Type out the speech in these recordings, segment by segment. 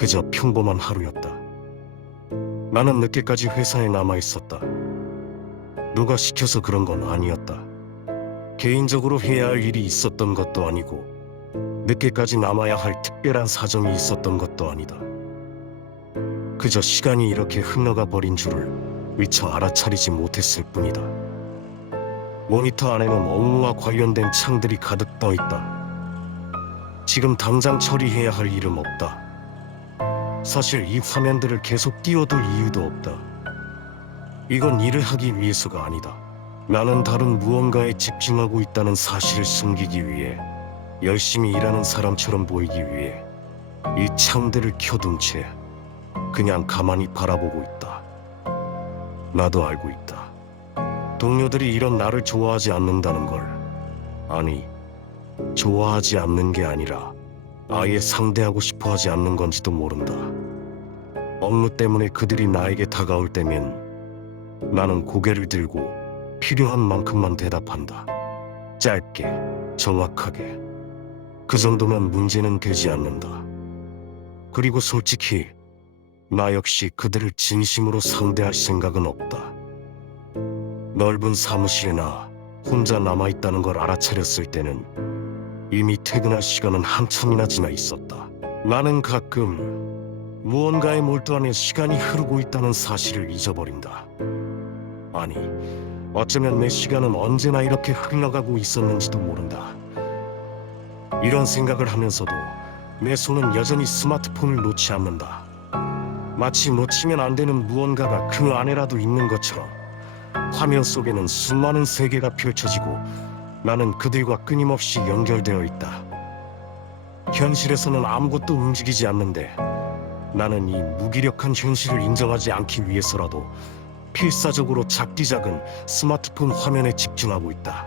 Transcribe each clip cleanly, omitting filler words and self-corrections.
그저 평범한 하루였다. 나는 늦게까지 회사에 남아있었다. 누가 시켜서 그런 건 아니었다. 개인적으로 해야 할 일이 있었던 것도 아니고 늦게까지 남아야 할 특별한 사정이 있었던 것도 아니다. 그저 시간이 이렇게 흘러가 버린 줄을 미처 알아차리지 못했을 뿐이다. 모니터 안에는 업무와 관련된 창들이 가득 떠있다. 지금 당장 처리해야 할 일은 없다. 사실 이 화면들을 계속 띄워둘 이유도 없다. 이건 일을 하기 위해서가 아니다. 나는 다른 무언가에 집중하고 있다는 사실을 숨기기 위해, 열심히 일하는 사람처럼 보이기 위해 이 창들을 켜둔 채 그냥 가만히 바라보고 있다. 나도 알고 있다. 동료들이 이런 나를 좋아하지 않는다는 걸. 아니, 좋아하지 않는 게 아니라 아예 상대하고 싶어 하지 않는 건지도 모른다. 업무 때문에 그들이 나에게 다가올 때면 나는 고개를 들고 필요한 만큼만 대답한다. 짧게, 정확하게. 그 정도면 문제는 되지 않는다. 그리고 솔직히 나 역시 그들을 진심으로 상대할 생각은 없다. 넓은 사무실에나 혼자 남아있다는 걸 알아차렸을 때는 이미 퇴근할 시간은 한참이나 지나 있었다. 나는 가끔 무언가에 몰두하며 시간이 흐르고 있다는 사실을 잊어버린다. 아니, 어쩌면 내 시간은 언제나 이렇게 흘러가고 있었는지도 모른다. 이런 생각을 하면서도 내 손은 여전히 스마트폰을 놓지 않는다. 마치 놓치면 안 되는 무언가가 그 안에라도 있는 것처럼 화면 속에는 수많은 세계가 펼쳐지고 나는 그들과 끊임없이 연결되어 있다. 현실에서는 아무것도 움직이지 않는데 나는 이 무기력한 현실을 인정하지 않기 위해서라도 필사적으로 작디 작은 스마트폰 화면에 집중하고 있다.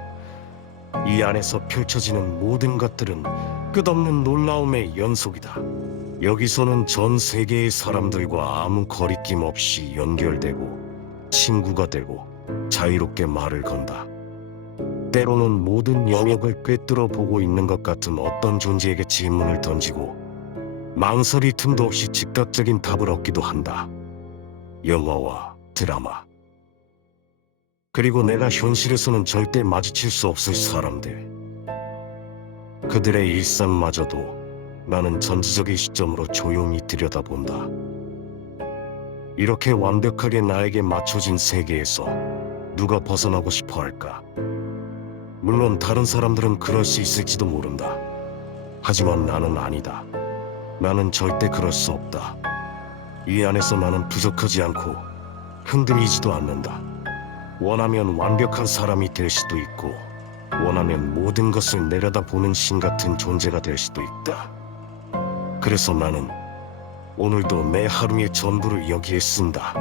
이 안에서 펼쳐지는 모든 것들은 끝없는 놀라움의 연속이다. 여기서는 전 세계의 사람들과 아무 거리낌 없이 연결되고 친구가 되고 자유롭게 말을 건다. 때로는 모든 영역을 꿰뚫어 보고 있는 것 같은 어떤 존재에게 질문을 던지고 망설일 틈도 없이 즉각적인 답을 얻기도 한다. 영화와 드라마. 그리고 내가 현실에서는 절대 마주칠 수 없을 사람들. 그들의 일상마저도 나는 전지적인 시점으로 조용히 들여다본다. 이렇게 완벽하게 나에게 맞춰진 세계에서 누가 벗어나고 싶어 할까? 물론 다른 사람들은 그럴 수 있을지도 모른다. 하지만 나는 아니다. 나는 절대 그럴 수 없다. 이 안에서 나는 부족하지 않고 흔들리지도 않는다. 원하면 완벽한 사람이 될 수도 있고 원하면 모든 것을 내려다보는 신 같은 존재가 될 수도 있다. 그래서 나는 오늘도 내 하루의 전부를 여기에 쓴다.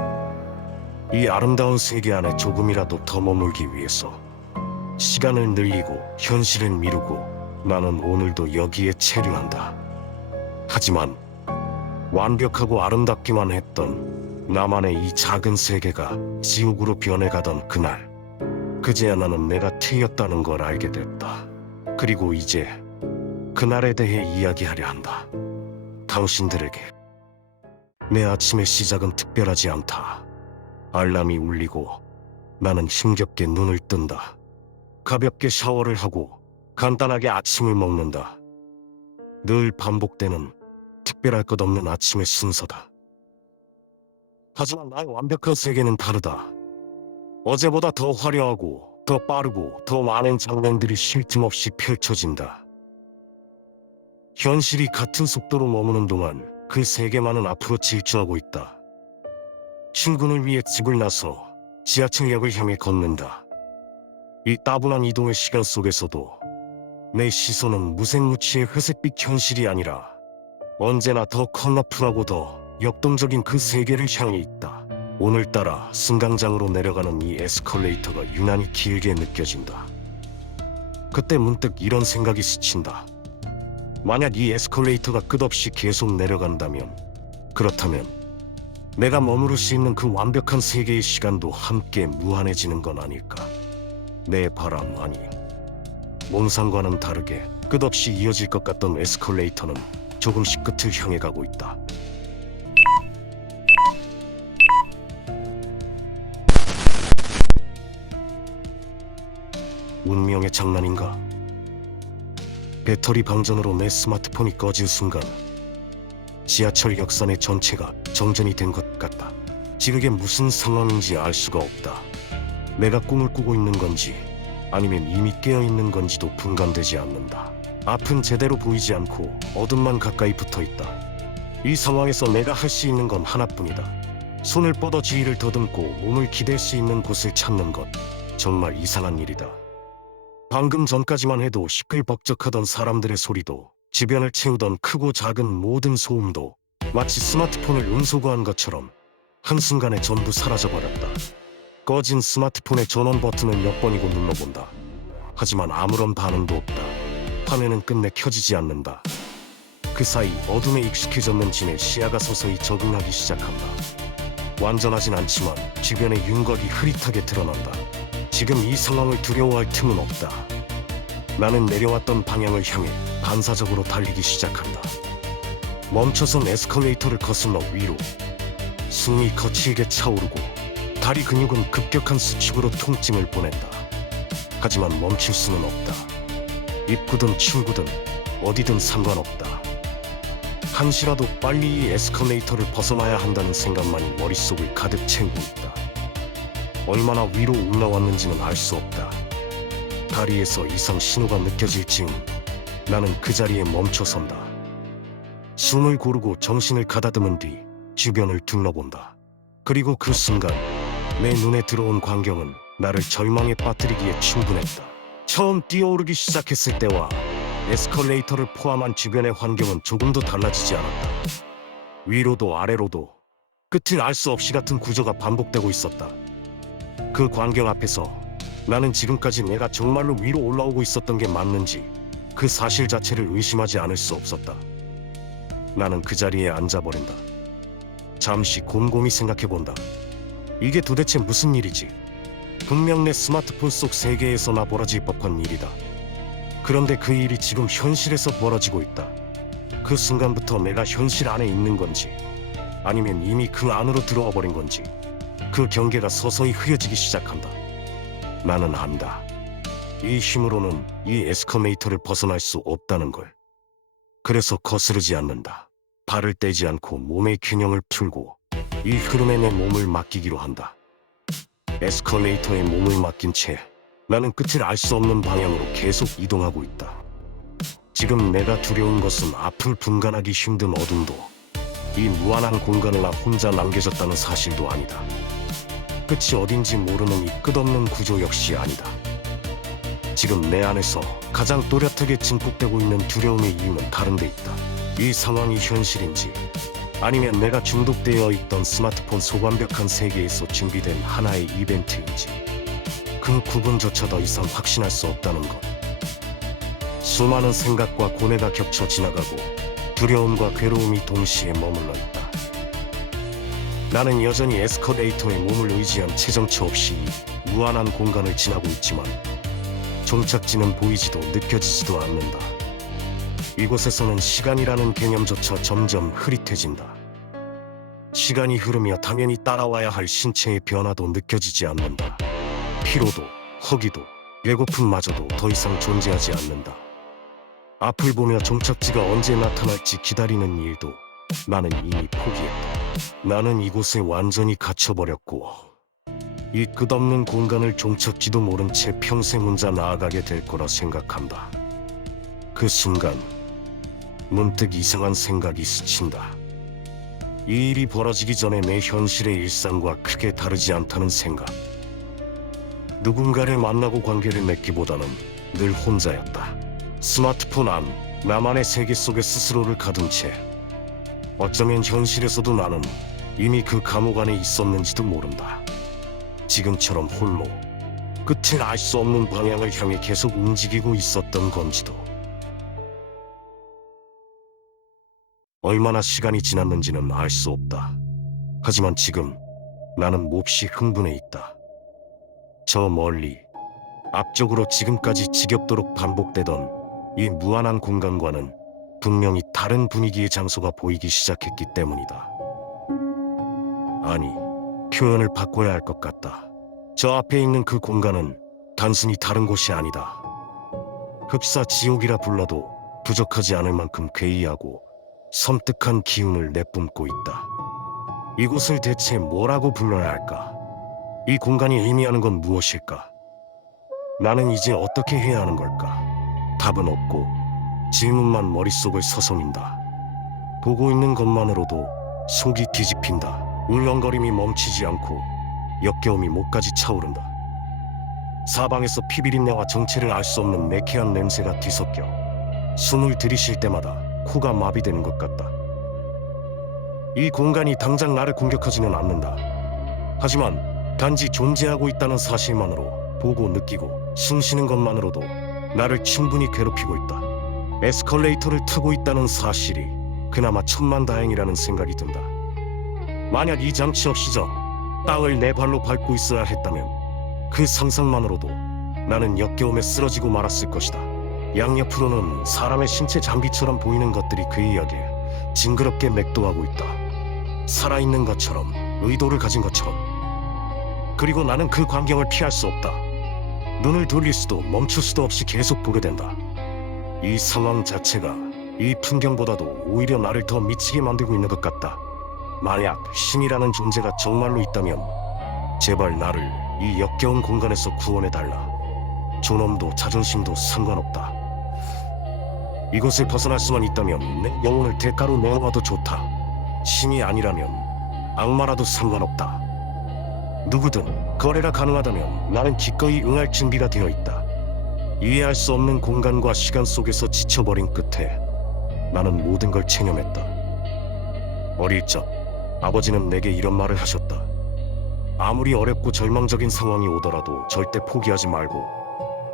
이 아름다운 세계 안에 조금이라도 더 머물기 위해서. 시간을 늘리고 현실을 미루고 나는 오늘도 여기에 체류한다. 하지만 완벽하고 아름답기만 했던 나만의 이 작은 세계가 지옥으로 변해가던 그날, 그제야 나는 내가 틀렸다는 걸 알게 됐다. 그리고 이제 그날에 대해 이야기하려 한다. 당신들에게. 내 아침의 시작은 특별하지 않다. 알람이 울리고 나는 힘겹게 눈을 뜬다. 가볍게 샤워를 하고 간단하게 아침을 먹는다. 늘 반복되는 특별할 것 없는 아침의 순서다. 하지만 나의 완벽한 세계는 다르다. 어제보다 더 화려하고 더 빠르고 더 많은 장면들이 쉴 틈 없이 펼쳐진다. 현실이 같은 속도로 머무는 동안 그 세계만은 앞으로 질주하고 있다. 친구를 위해 집을 나서 지하철역을 향해 걷는다. 이 따분한 이동의 시간 속에서도 내 시선은 무색무취의 회색빛 현실이 아니라 언제나 더 컬러풀하고 더 역동적인 그 세계를 향해 있다. 오늘따라 승강장으로 내려가는 이 에스컬레이터가 유난히 길게 느껴진다. 그때 문득 이런 생각이 스친다. 만약 이 에스컬레이터가 끝없이 계속 내려간다면, 그렇다면 내가 머무를 수 있는 그 완벽한 세계의 시간도 함께 무한해지는 건 아닐까? 내 바람, 아니, 몽상과는 다르게 끝없이 이어질 것 같던 에스컬레이터는 조금씩 끝을 향해 가고 있다. 운명의 장난인가? 배터리 방전으로 내 스마트폰이 꺼질 순간 지하철 역산의 전체가 정전이 된 것 같다. 지금 이게 무슨 상황인지 알 수가 없다. 내가 꿈을 꾸고 있는 건지 아니면 이미 깨어있는 건지도 분간되지 않는다. 앞은 제대로 보이지 않고 어둠만 가까이 붙어있다. 이 상황에서 내가 할 수 있는 건 하나뿐이다. 손을 뻗어 주위를 더듬고 몸을 기댈 수 있는 곳을 찾는 것. 정말 이상한 일이다. 방금 전까지만 해도 시끌벅적하던 사람들의 소리도, 주변을 채우던 크고 작은 모든 소음도 마치 스마트폰을 음소거한 것처럼 한순간에 전부 사라져버렸다. 꺼진 스마트폰의 전원 버튼을 몇 번이고 눌러본다. 하지만 아무런 반응도 없다. 화면은 끝내 켜지지 않는다. 그 사이 어둠에 익숙해졌는지 내 시야가 서서히 적응하기 시작한다. 완전하진 않지만 주변의 윤곽이 흐릿하게 드러난다. 지금 이 상황을 두려워할 틈은 없다. 나는 내려왔던 방향을 향해 반사적으로 달리기 시작한다. 멈춰선 에스컬레이터를 거슬러 위로. 숨이 거칠게 차오르고 다리 근육은 급격한 수축으로 통증을 보낸다. 하지만 멈출 수는 없다. 입구든 출구든 어디든 상관없다. 한시라도 빨리 이 에스컬레이터를 벗어나야 한다는 생각만이 머릿속을 가득 채우고 있다. 얼마나 위로 올라왔는지는 알 수 없다. 다리에서 이상 신호가 느껴질 즈음 나는 그 자리에 멈춰선다. 숨을 고르고 정신을 가다듬은 뒤 주변을 둘러본다. 그리고 그 순간 내 눈에 들어온 광경은 나를 절망에 빠뜨리기에 충분했다. 처음 뛰어오르기 시작했을 때와 에스컬레이터를 포함한 주변의 환경은 조금도 달라지지 않았다. 위로도 아래로도 끝을 알 수 없이 같은 구조가 반복되고 있었다. 그 광경 앞에서 나는 지금까지 내가 정말로 위로 올라오고 있었던 게 맞는지 그 사실 자체를 의심하지 않을 수 없었다. 나는 그 자리에 앉아버린다. 잠시 곰곰이 생각해본다. 이게 도대체 무슨 일이지? 분명 내 스마트폰 속 세계에서나 벌어질 법한 일이다. 그런데 그 일이 지금 현실에서 벌어지고 있다. 그 순간부터 내가 현실 안에 있는 건지 아니면 이미 그 안으로 들어와 버린 건지 그 경계가 서서히 흐려지기 시작한다. 나는 안다. 이 힘으로는 이 에스컬레이터를 벗어날 수 없다는 걸. 그래서 거스르지 않는다. 발을 떼지 않고 몸의 균형을 풀고 이 흐름에 내 몸을 맡기기로 한다. 에스컬레이터에 몸을 맡긴 채 나는 끝을 알 수 없는 방향으로 계속 이동하고 있다. 지금 내가 두려운 것은 앞을 분간하기 힘든 어둠도 이 무한한 공간을 나 혼자 남겨졌다는 사실도 아니다. 끝이 어딘지 모르는 이 끝없는 구조 역시 아니다. 지금 내 안에서 가장 또렷하게 증폭되고 있는 두려움의 이유는 다른 데 있다. 이 상황이 현실인지 아니면 내가 중독되어 있던 스마트폰 소완벽한 세계에서 준비된 하나의 이벤트인지 그 구분조차 더 이상 확신할 수 없다는 것. 수많은 생각과 고뇌가 겹쳐 지나가고 두려움과 괴로움이 동시에 머물러 있다. 나는 여전히 에스컬레이터에 몸을 의지한 체정치 없이 무한한 공간을 지나고 있지만 종착지는 보이지도 느껴지지도 않는다. 이곳에서는 시간이라는 개념조차 점점 흐릿해진다. 시간이 흐르며 당연히 따라와야 할 신체의 변화도 느껴지지 않는다. 피로도, 허기도, 배고픔마저도 더 이상 존재하지 않는다. 앞을 보며 종착지가 언제 나타날지 기다리는 일도 나는 이미 포기했다. 나는 이곳에 완전히 갇혀버렸고 이 끝없는 공간을 종착지도 모른 채 평생 혼자 나아가게 될 거라 생각한다. 그 순간 문득 이상한 생각이 스친다. 이 일이 벌어지기 전에 내 현실의 일상과 크게 다르지 않다는 생각. 누군가를 만나고 관계를 맺기보다는 늘 혼자였다. 스마트폰 안 나만의 세계 속에 스스로를 가둔 채 어쩌면 현실에서도 나는 이미 그 감옥 안에 있었는지도 모른다. 지금처럼 홀로 끝을 알 수 없는 방향을 향해 계속 움직이고 있었던 건지도. 얼마나 시간이 지났는지는 알 수 없다. 하지만 지금 나는 몹시 흥분해 있다. 저 멀리 앞쪽으로 지금까지 지겹도록 반복되던 이 무한한 공간과는 분명히 다른 분위기의 장소가 보이기 시작했기 때문이다. 아니, 표현을 바꿔야 할 것 같다. 저 앞에 있는 그 공간은 단순히 다른 곳이 아니다. 흡사 지옥이라 불러도 부족하지 않을 만큼 괴이하고 섬뜩한 기운을 내뿜고 있다. 이곳을 대체 뭐라고 불러야 할까? 이 공간이 의미하는 건 무엇일까? 나는 이제 어떻게 해야 하는 걸까? 답은 없고 질문만 머릿속을 서성인다. 보고 있는 것만으로도 속이 뒤집힌다. 울렁거림이 멈추지 않고 역겨움이 목까지 차오른다. 사방에서 피비린내와 정체를 알 수 없는 매캐한 냄새가 뒤섞여 숨을 들이쉴 때마다 코가 마비되는 것 같다. 이 공간이 당장 나를 공격하지는 않는다. 하지만 단지 존재하고 있다는 사실만으로 보고 느끼고 숨쉬는 것만으로도 나를 충분히 괴롭히고 있다. 에스컬레이터를 타고 있다는 사실이 그나마 천만다행이라는 생각이 든다. 만약 이 장치 없이 저 땅을 내 발로 밟고 있어야 했다면 그 상상만으로도 나는 역겨움에 쓰러지고 말았을 것이다. 양옆으로는 사람의 신체 장비처럼 보이는 것들이 괴이하게 징그럽게 맥도하고 있다. 살아있는 것처럼, 의도를 가진 것처럼. 그리고 나는 그 광경을 피할 수 없다. 눈을 돌릴 수도 멈출 수도 없이 계속 보게 된다. 이 상황 자체가 이 풍경보다도 오히려 나를 더 미치게 만들고 있는 것 같다. 만약 신이라는 존재가 정말로 있다면 제발 나를 이 역겨운 공간에서 구원해달라. 존엄도 자존심도 상관없다. 이곳을 벗어날 수만 있다면 내 영혼을 대가로 내놓아도 좋다. 신이 아니라면 악마라도 상관없다. 누구든 거래가 가능하다면 나는 기꺼이 응할 준비가 되어 있다. 이해할 수 없는 공간과 시간 속에서 지쳐버린 끝에 나는 모든 걸 체념했다. 어릴 적 아버지는 내게 이런 말을 하셨다. 아무리 어렵고 절망적인 상황이 오더라도 절대 포기하지 말고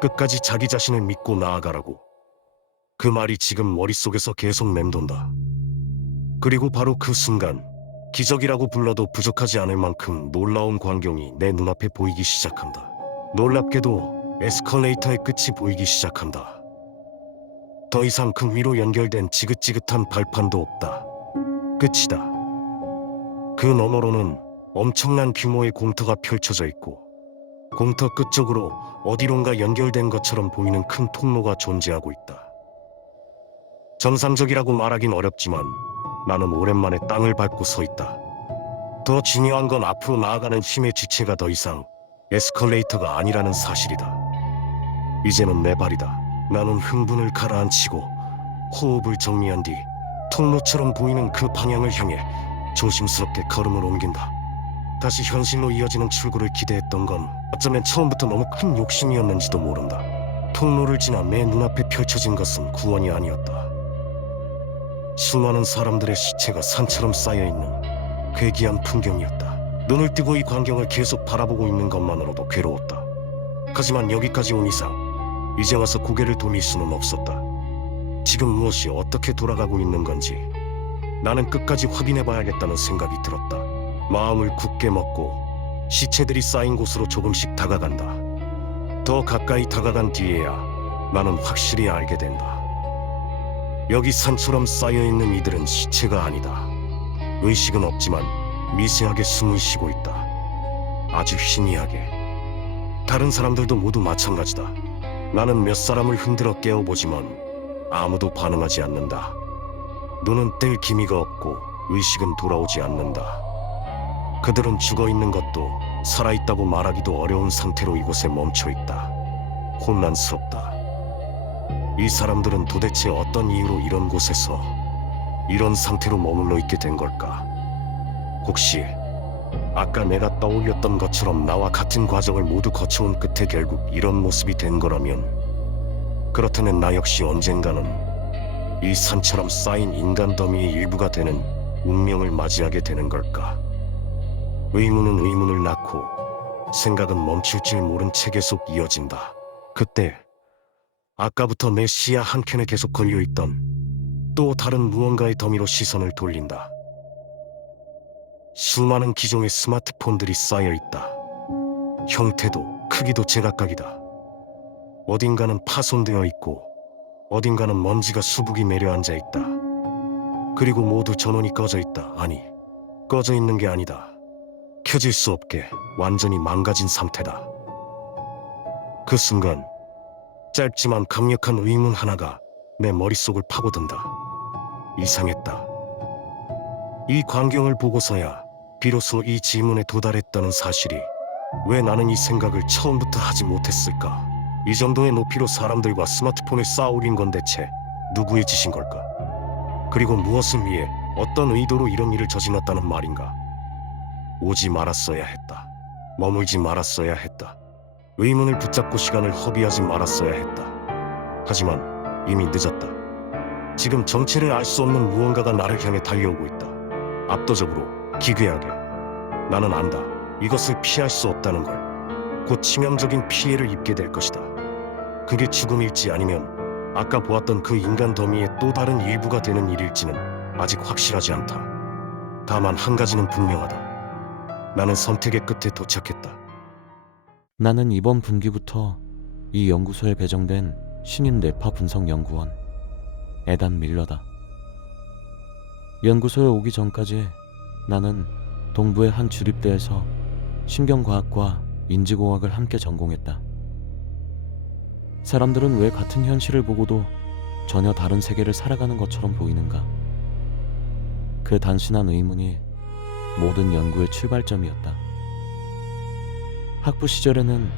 끝까지 자기 자신을 믿고 나아가라고. 그 말이 지금 머릿속에서 계속 맴돈다. 그리고 바로 그 순간 기적이라고 불러도 부족하지 않을 만큼 놀라운 광경이 내 눈앞에 보이기 시작한다. 놀랍게도 에스컬레이터의 끝이 보이기 시작한다. 더 이상 그 위로 연결된 지긋지긋한 발판도 없다. 끝이다. 그 너머로는 엄청난 규모의 공터가 펼쳐져 있고 공터 끝쪽으로 어디론가 연결된 것처럼 보이는 큰 통로가 존재하고 있다. 정상적이라고 말하긴 어렵지만 나는 오랜만에 땅을 밟고 서 있다. 더 중요한 건 앞으로 나아가는 힘의 주체가 더 이상 에스컬레이터가 아니라는 사실이다. 이제는 내 발이다. 나는 흥분을 가라앉히고 호흡을 정리한 뒤 통로처럼 보이는 그 방향을 향해 조심스럽게 걸음을 옮긴다. 다시 현실로 이어지는 출구를 기대했던 건 어쩌면 처음부터 너무 큰 욕심이었는지도 모른다. 통로를 지나 내 눈앞에 펼쳐진 것은 구원이 아니었다. 수많은 사람들의 시체가 산처럼 쌓여있는 괴기한 풍경이었다. 눈을 뜨고 이 광경을 계속 바라보고 있는 것만으로도 괴로웠다. 하지만 여기까지 온 이상 이제 와서 고개를 돌릴 수는 없었다. 지금 무엇이 어떻게 돌아가고 있는 건지 나는 끝까지 확인해봐야겠다는 생각이 들었다. 마음을 굳게 먹고 시체들이 쌓인 곳으로 조금씩 다가간다. 더 가까이 다가간 뒤에야 나는 확실히 알게 된다. 여기 산처럼 쌓여있는 이들은 시체가 아니다. 의식은 없지만 미세하게 숨을 쉬고 있다. 아주 희미하게. 다른 사람들도 모두 마찬가지다. 나는 몇 사람을 흔들어 깨워보지만 아무도 반응하지 않는다. 눈은 뜰 기미가 없고 의식은 돌아오지 않는다. 그들은 죽어있는 것도 살아있다고 말하기도 어려운 상태로 이곳에 멈춰있다. 혼란스럽다. 이 사람들은 도대체 어떤 이유로 이런 곳에서 이런 상태로 머물러 있게 된 걸까? 혹시 아까 내가 떠올렸던 것처럼 나와 같은 과정을 모두 거쳐온 끝에 결국 이런 모습이 된 거라면 그렇다면 나 역시 언젠가는 이 산처럼 쌓인 인간 더미의 일부가 되는 운명을 맞이하게 되는 걸까? 의문은 의문을 낳고 생각은 멈출 줄 모른 채 계속 이어진다. 그때 아까부터 내 시야 한켠에 계속 걸려있던 또 다른 무언가의 더미로 시선을 돌린다. 수많은 기종의 스마트폰들이 쌓여있다. 형태도 크기도 제각각이다. 어딘가는 파손되어 있고 어딘가는 먼지가 수북이 내려앉아 있다. 그리고 모두 전원이 꺼져 있다. 아니, 꺼져 있는 게 아니다. 켜질 수 없게 완전히 망가진 상태다. 그 순간 짧지만 강력한 의문 하나가 내 머릿속을 파고든다. 이상했다. 이 광경을 보고서야 비로소 이 질문에 도달했다는 사실이 왜 나는 이 생각을 처음부터 하지 못했을까? 이 정도의 높이로 사람들과 스마트폰을 쌓아올린 건 대체 누구의 짓인 걸까? 그리고 무엇을 위해 어떤 의도로 이런 일을 저질렀다는 말인가? 오지 말았어야 했다. 머물지 말았어야 했다. 의문을 붙잡고 시간을 허비하지 말았어야 했다. 하지만 이미 늦었다. 지금 정체를 알 수 없는 무언가가 나를 향해 달려오고 있다. 압도적으로, 기괴하게. 나는 안다. 이것을 피할 수 없다는 걸. 곧 치명적인 피해를 입게 될 것이다. 그게 죽음일지 아니면 아까 보았던 그 인간 더미의 또 다른 일부가 되는 일일지는 아직 확실하지 않다. 다만 한 가지는 분명하다. 나는 선택의 끝에 도착했다. 나는 이번 분기부터 이 연구소에 배정된 신인 뇌파 분석 연구원 에단 밀러다. 연구소에 오기 전까지 나는 동부의 한 주립대에서 신경과학과 인지공학을 함께 전공했다. 사람들은 왜 같은 현실을 보고도 전혀 다른 세계를 살아가는 것처럼 보이는가? 그 단순한 의문이 모든 연구의 출발점이었다. 학부 시절에는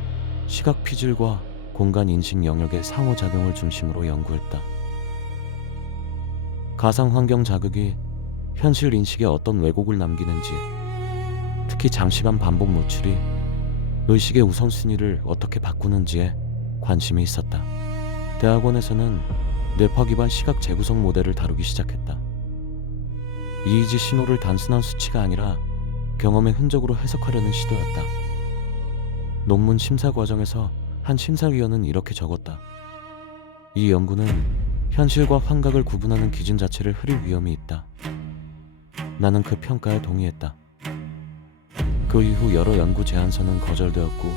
시각 피질과 공간 인식 영역의 상호작용을 중심으로 연구했다. 가상 환경 자극이 현실 인식에 어떤 왜곡을 남기는지, 특히 장시간 반복 노출이 의식의 우선순위를 어떻게 바꾸는지에 관심이 있었다. 대학원에서는 뇌파 기반 시각 재구성 모델을 다루기 시작했다. 이의지 신호를 단순한 수치가 아니라 경험의 흔적으로 해석하려는 시도였다. 논문 심사 과정에서 한 심사위원은 이렇게 적었다. 이 연구는 현실과 환각을 구분하는 기준 자체를 흐릴 위험이 있다. 나는 그 평가에 동의했다. 그 이후 여러 연구 제안서는 거절되었고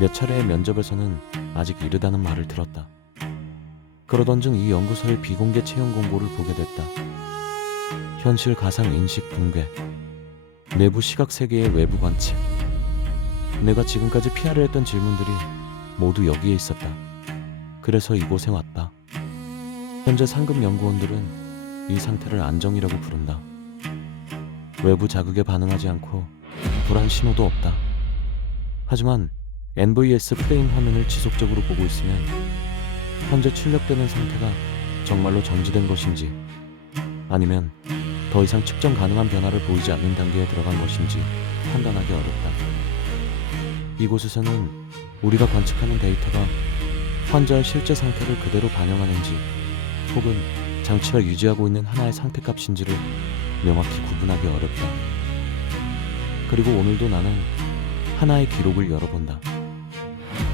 몇 차례의 면접에서는 아직 이르다는 말을 들었다. 그러던 중 이 연구소의 비공개 채용 공고를 보게 됐다. 현실 가상 인식 붕괴, 내부 시각 세계의 외부 관측. 내가 지금까지 피하려 했던 질문들이 모두 여기에 있었다. 그래서 이곳에 왔다. 현재 상급 연구원들은 이 상태를 안정이라고 부른다. 외부 자극에 반응하지 않고 불안 신호도 없다. 하지만 NVS 프레임 화면을 지속적으로 보고 있으면 현재 출력되는 상태가 정말로 정지된 것인지 아니면 더 이상 측정 가능한 변화를 보이지 않는 단계에 들어간 것인지 판단하기 어렵다. 이곳에서는 우리가 관측하는 데이터가 환자의 실제 상태를 그대로 반영하는지 혹은 장치가 유지하고 있는 하나의 상태값인지를 명확히 구분하기 어렵다. 그리고 오늘도 나는 하나의 기록을 열어본다.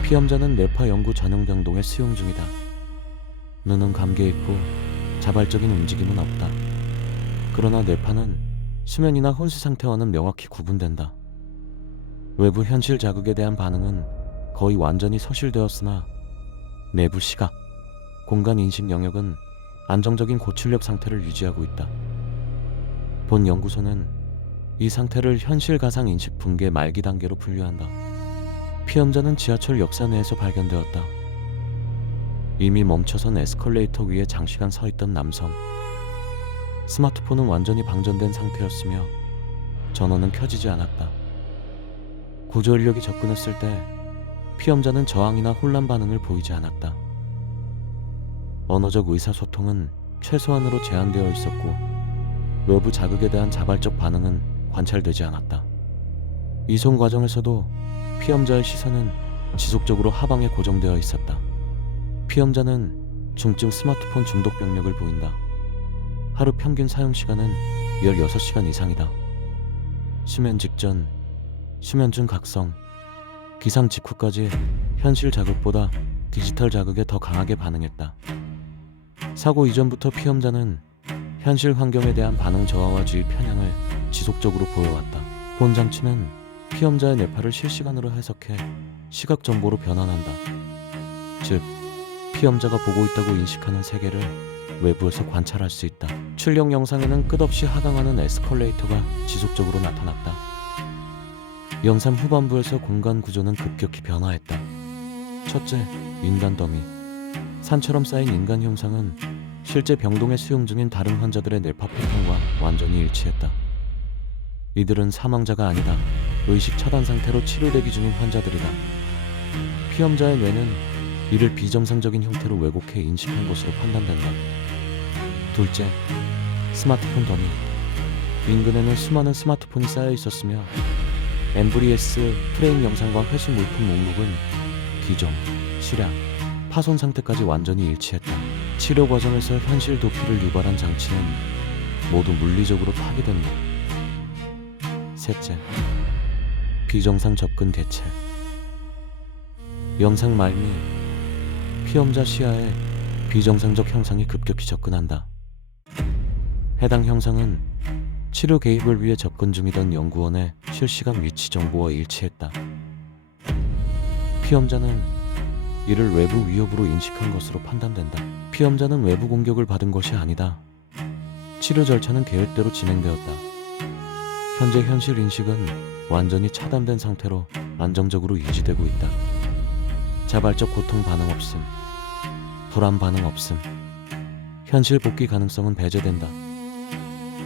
피험자는 뇌파 연구 전용 병동에 수용 중이다. 눈은 감겨 있고 자발적인 움직임은 없다. 그러나 뇌파는 수면이나 혼수 상태와는 명확히 구분된다. 외부 현실 자극에 대한 반응은 거의 완전히 소실되었으나 내부 시각, 공간 인식 영역은 안정적인 고출력 상태를 유지하고 있다. 본 연구소는 이 상태를 현실 가상 인식 붕괴 말기 단계로 분류한다. 피험자는 지하철 역사 내에서 발견되었다. 이미 멈춰선 에스컬레이터 위에 장시간 서 있던 남성. 스마트폰은 완전히 방전된 상태였으며 전원은 켜지지 않았다. 구조 인력이 접근했을 때 피험자는 저항이나 혼란 반응을 보이지 않았다. 언어적 의사소통은 최소한으로 제한되어 있었고 외부 자극에 대한 자발적 반응은 관찰되지 않았다. 이송 과정에서도 피험자의 시선은 지속적으로 하방에 고정되어 있었다. 피험자는 중증 스마트폰 중독 병력을 보인다. 하루 평균 사용 시간은 16시간 이상이다. 수면 직전, 수면 중 각성, 기상 직후까지 현실 자극보다 디지털 자극에 더 강하게 반응했다. 사고 이전부터 피험자는 현실 환경에 대한 반응 저하와 주의 편향을 지속적으로 보여왔다. 본 장치는 피험자의 뇌파를 실시간으로 해석해 시각 정보로 변환한다. 즉, 피험자가 보고 있다고 인식하는 세계를 외부에서 관찰할 수 있다. 출력 영상에는 끝없이 하강하는 에스컬레이터가 지속적으로 나타났다. 영상 후반부에서 공간 구조는 급격히 변화했다. 첫째, 인간 더미. 산처럼 쌓인 인간 형상은 실제 병동에 수용 중인 다른 환자들의 뇌파 패턴과 완전히 일치했다. 이들은 사망자가 아니다. 의식 차단 상태로 치료대기 중인 환자들이다. 피험자의 뇌는 이를 비정상적인 형태로 왜곡해 인식한 것으로 판단된다. 둘째, 스마트폰 더미. 인근에는 수많은 스마트폰이 쌓여 있었으며 MVS 프레임 영상과 회수 물품 목록은 기종, 실약, 파손 상태까지 완전히 일치했다. 치료 과정에서 현실 도피를 유발한 장치는 모두 물리적으로 파괴된다. 셋째, 비정상 접근 대체. 영상 말미 피험자 시야에 비정상적 형상이 급격히 접근한다. 해당 형상은 치료 개입을 위해 접근 중이던 연구원의 실시간 위치 정보와 일치했다. 피험자는 이를 외부 위협으로 인식한 것으로 판단된다. 피험자는 외부 공격을 받은 것이 아니다. 치료 절차는 계획대로 진행되었다. 현재 현실 인식은 완전히 차단된 상태로 안정적으로 유지되고 있다. 자발적 고통 반응 없음, 불안 반응 없음, 현실 복귀 가능성은 배제된다.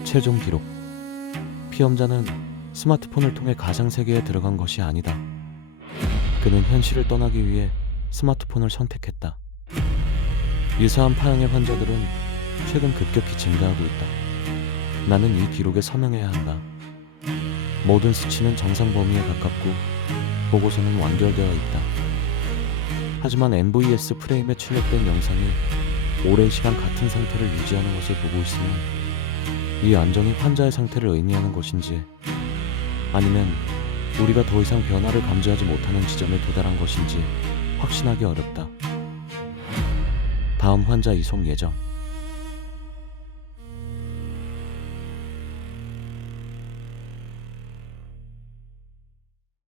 최종 기록. 피험자는 스마트폰을 통해 가상세계에 들어간 것이 아니다. 그는 현실을 떠나기 위해 스마트폰을 선택했다. 유사한 파형의 환자들은 최근 급격히 증가하고 있다. 나는 이 기록에 서명해야 한다. 모든 수치는 정상 범위에 가깝고 보고서는 완결되어 있다. 하지만 MVS 프레임에 출력된 영상이 오랜 시간 같은 상태를 유지하는 것을 보고 있으면 이 안정이 환자의 상태를 의미하는 것인지 아니면 우리가 더 이상 변화를 감지하지 못하는 지점에 도달한 것인지 확신하기 어렵다. 다음 환자 이송 예정.